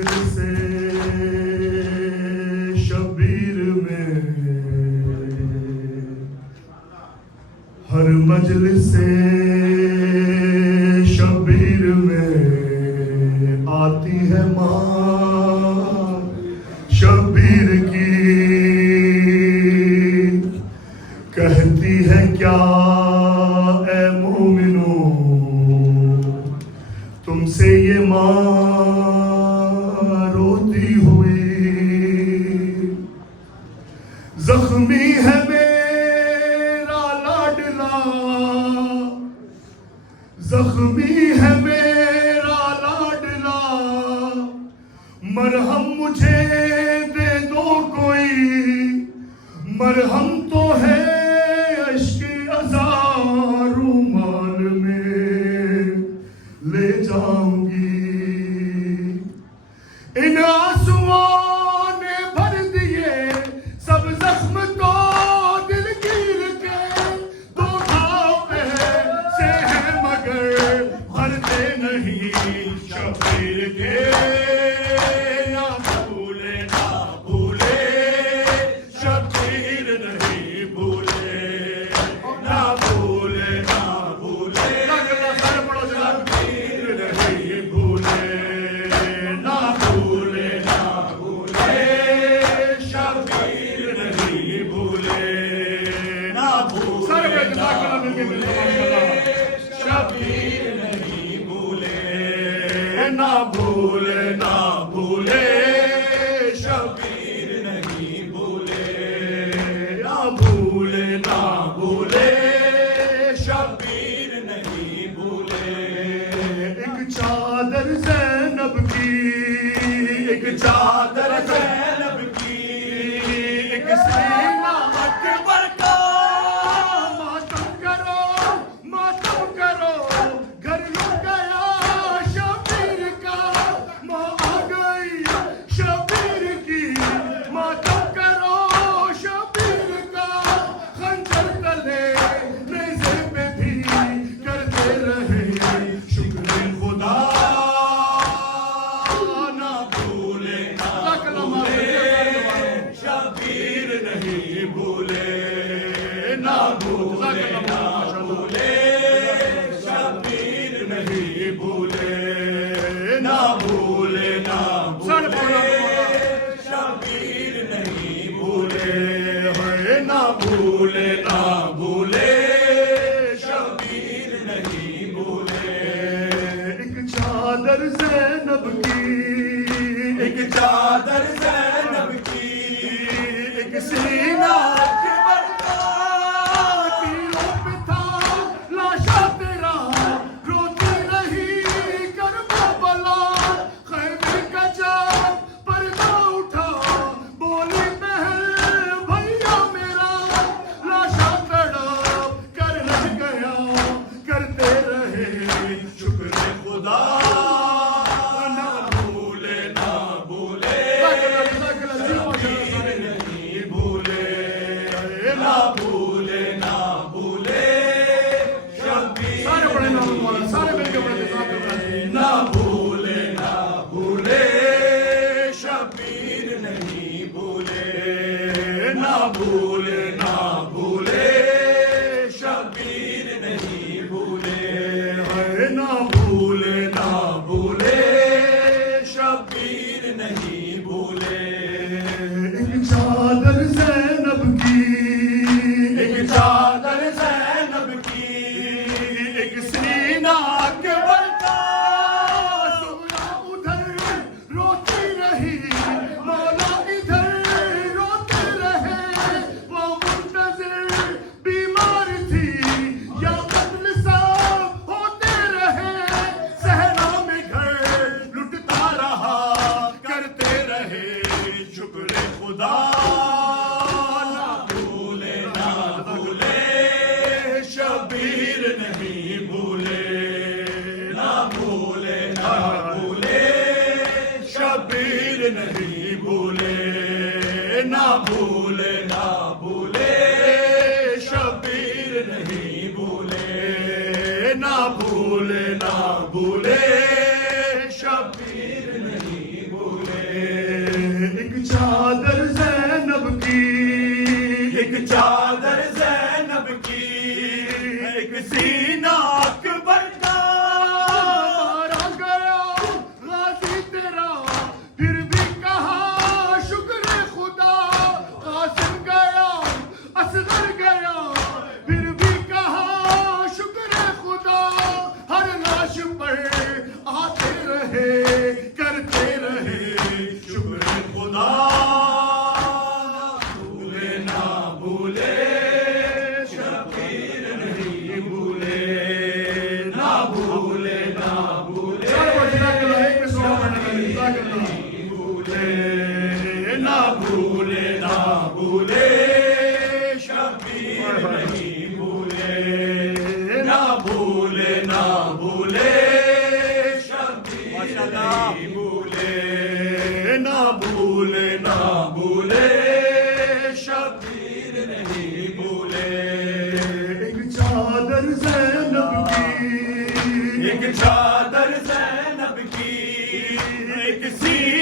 مجلس شبیر میں ہر مجلس شبیر میں آتی ہے ماں شبیر کی، کہتی ہے کیا اے مومنو تم سے یہ ماں روتی ہوئی، زخمی ہے میرا لاڈلا، زخمی ہے میرا لاڈلا، مرہم مجھے دے دو کوئی، مرہم تو ہے اشک ازار رومال میں لے جاؤں گی، ان آنسوؤں نے بھر دیے سب زخم تو دل گیر کے، دو گھاؤ ایسے ہیں مگر بھرتے نہیں شبیر کے، نہ بھولے نہ بھولے شبیر نہیں بھولے، نہ بھولے نہ بھولے شبیر نہیں بھولے، نہ بھولے نہ بھولے شبیر نہیں بھولے، نہ بھولے شبیر نہیں بھولے، نہ بھولے نہ بھولے شبیر نہیں بھولے، نہ بھولے نہ بھولے شبیر نہیں بھولے، ایک چادر زینب کی، ایک چادر زینب کی، ایک سینہ اکبر کا، ماتم کرو ماتم کرو، گھر لٹ گیا شبیر کا، ماں آ گئی شبیر کی، ماتم کرو شبیر کا، خنجر تلے نیزے پہ بھی کرتے رہے شکر خدا، نہ بھولے نہ بھولے شبیر نہیں بھولے، نہ بھولے نہ بھولے شبیر نہیں بھولے، نہ بھولے نہ بھولے شبیر نہیں بھولے، نہ بھولے نہ بھولے شبیر نہیں بھولے، ایک چادر زینب کی، ایک چادر زینب کی، ایک سینہ اکبر کا، تیروں پہ تھا لاشا تیرا، روتی رہی کربلا، خیمے کا جب پردہ اٹھا، بولی بہن بھیا میرا، لاشا تڑپ کر رہ گیا، کرتے رہے شکر خدا، نہ بھولے نہ بھولے شبیر نہیں بھولے، نہ بھولے نہ بھولے شبیر نہ بھولے نہ بھولے شبیر نہیں بھولے، نہ بھولے نہ بھولے شبیر نہیں بھولے، نہ بھولے نہ بھولے شبیر نہیں بھولے، ایک چادر زینب کی، ایک چادر زینب کی، ایک سینہ اکبر کا، سورا ادھر روتی رہی، مولا ادھر روتے رہے، وہ منتظر بیمار تھی یا قتل سب ہوتے رہے، صحرا میں گھر لٹتا رہا، کرتے رہے شکر خدا، نہ بھولے نہ بھولے شبیر نہیں بھولے، نہ بھولے نہ بھولے شبیر نہیں بھولے، نہ بھولے نہ بھولے شبیر نہیں بھولے، نہ بھولے نہ بھولے شبیر نہیں بھولے۔ چادر زینب کی ایک سینہ اکبر کا مارا گیا غازی تیرا پھر بھی کہا شکر خدا قاسم گیا اصغر گیا پھر بھی کہا شکر خدا ہر لاش پر آتے رہے کرتے رہے شکر خدا بھولے نہ بھولے شبیر نہیں بھولے نہ بھولے نہ بھولے بھولے نہ بھولے نہ بھولے شبیر نہیں بھولے نہ بھولے نہ بھولے شبیر نہیں بھولے نہ بھولے نہ بھولے شبیر نہیں بھولے ایک چادر زینب کی ایک چادر زینب کی ایک سی